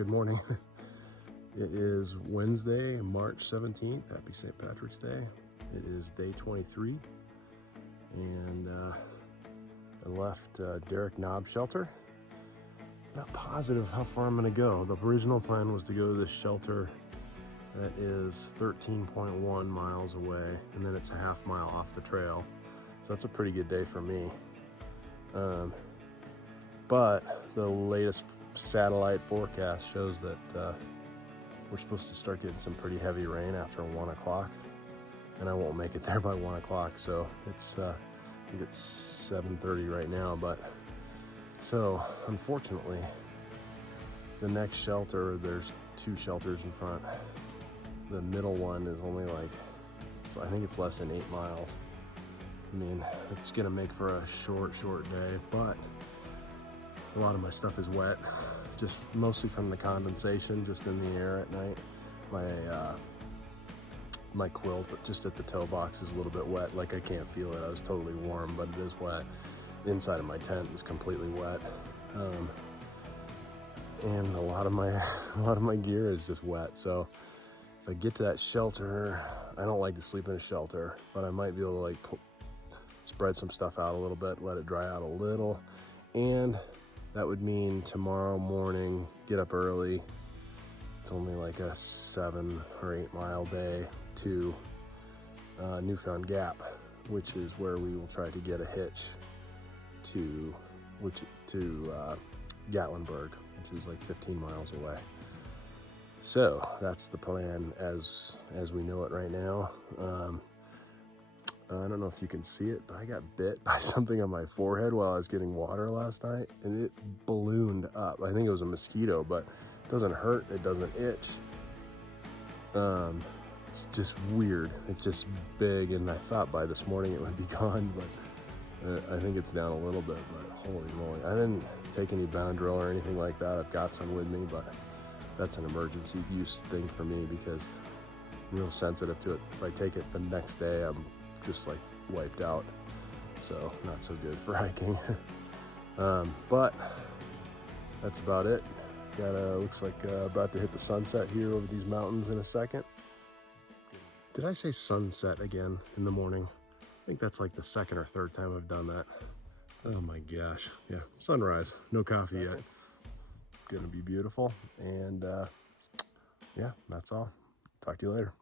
Good morning. It is Wednesday, March 17th. Happy St. Patrick's Day. It is day 23. And I left Derrick Knob shelter. Not positive how far I'm going to go. The original plan was to go to this shelter that is 13.1 miles away, and then it's a half mile off the trail. So that's a pretty good day for me. But the latest satellite forecast shows that we're supposed to start getting some pretty heavy rain after 1 o'clock, and I won't make it there by 1 o'clock. So it's I think it's 7:30 right now. But so unfortunately, the next shelter, there's 2 shelters in front. The middle one is only like, so I think it's less than 8 miles. I mean, it's gonna make for a short day, but a lot of my stuff is wet, just mostly from the condensation just in the air at night. My quilt just at the toe box is a little bit wet. Like, I can't feel it. I was totally warm, but it is wet. The inside of my tent is completely wet, and a lot of my gear is just wet. So if I get to that shelter, I don't like to sleep in a shelter, but I might be able to like spread some stuff out a little bit, let it dry out a little, and that would mean tomorrow morning, get up early. It's only like a 7 or 8 mile day to Newfound Gap, which is where we will try to get a hitch to Gatlinburg, which is like 15 miles away. So that's the plan as we know it right now. I don't know if you can see it, but I got bit by something on my forehead while I was getting water last night, and it ballooned up. I think it was a mosquito, but it doesn't hurt, it doesn't itch. It's just weird. It's just big, and I thought by this morning it would be gone, but I think it's down a little bit. But holy moly, I didn't take any Benadryl or anything like that. I've got some with me, but that's an emergency use thing for me because I'm real sensitive to it. If I take it the next day, I'm just like wiped out, so not so good for hiking. But that's about it. Looks like about to hit the sunset here over these mountains in a second. Did I say sunset again in the morning? I think that's like the second or third time I've done that. Oh my gosh. Yeah, sunrise. No coffee yet. Gonna be beautiful. And yeah, that's all. Talk to you later.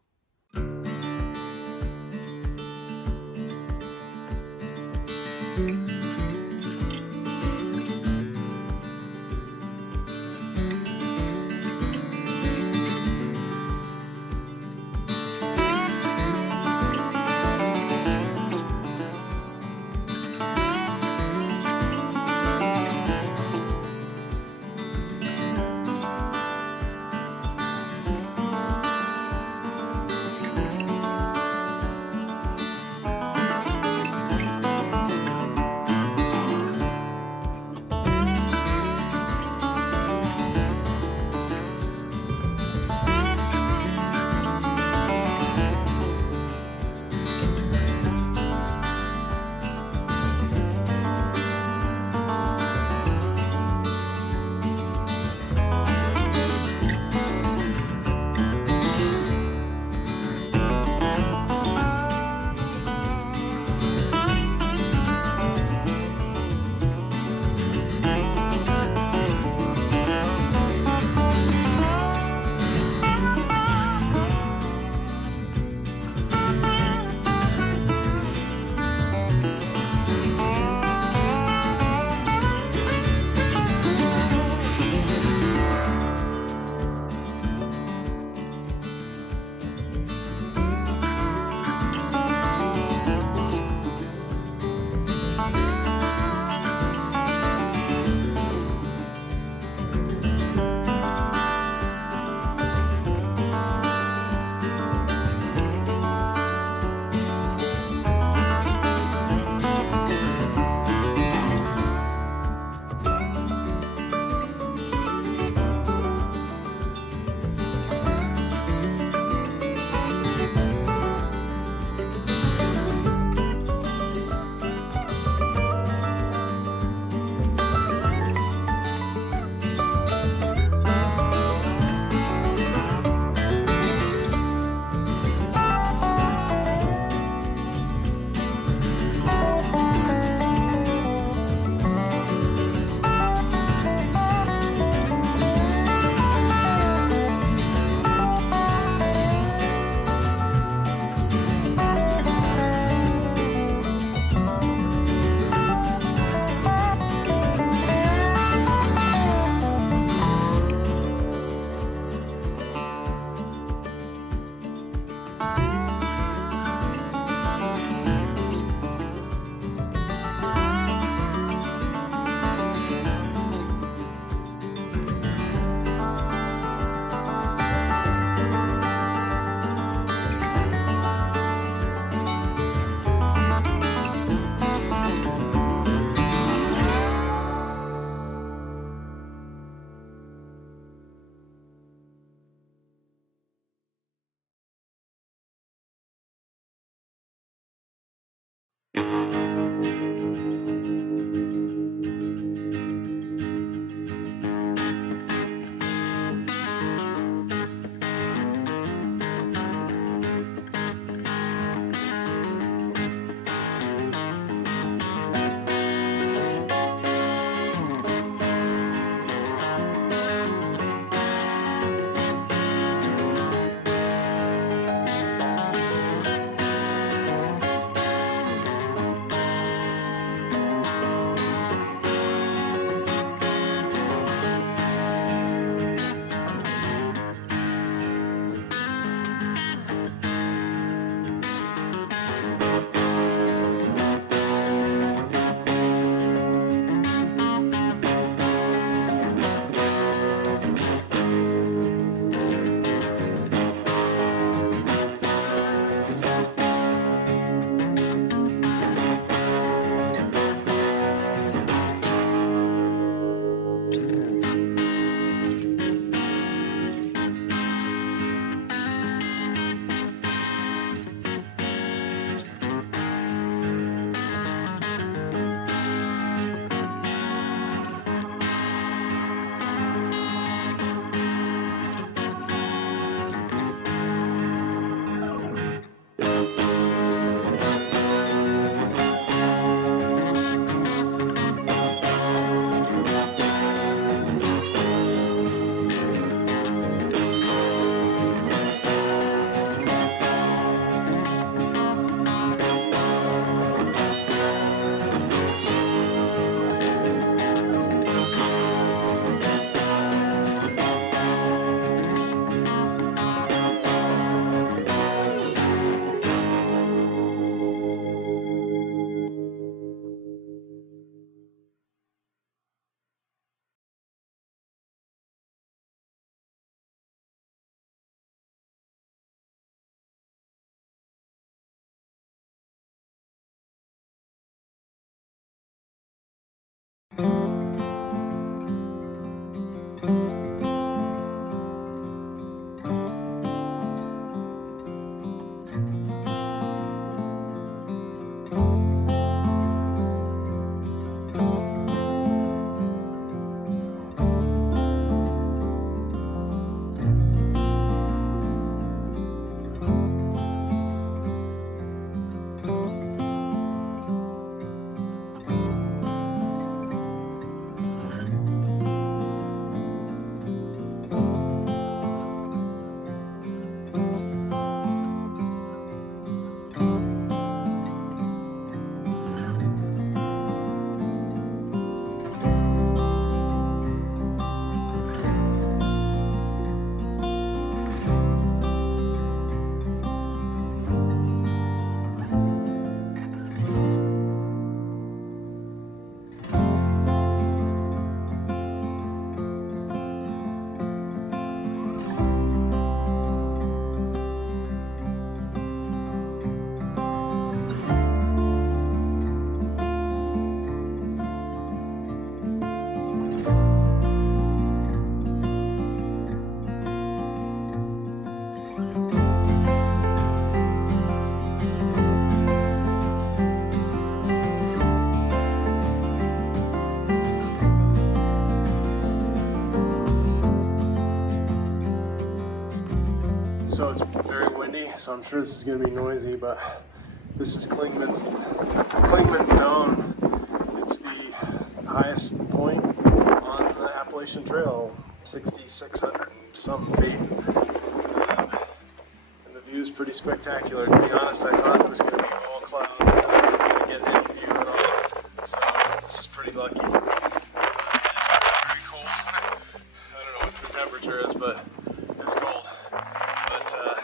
so I'm sure this is going to be noisy, but this is Klingman's Dome. It's the highest point on the Appalachian Trail, 6,600 and some feet. And the view is pretty spectacular. To be honest, I thought it was going to be all clouds and I wasn't going to get any view at all. So this is pretty lucky. It's very cold. I don't know what the temperature is, but it's cold. But yeah.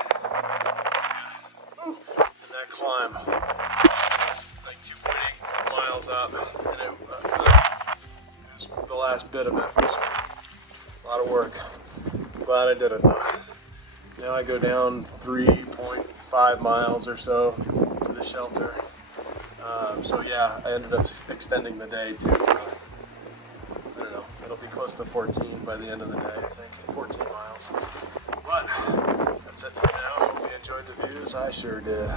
And that climb was like 2.8 miles up, and it was the last bit of it. It was a lot of work. Glad I did it though. Now I go down 3.5 miles or so to the shelter. So yeah, I ended up extending the day to, I don't know, it'll be close to 14 by the end of the day, I think, 14 miles. But that's it for now. Hope you enjoyed the views. I sure did.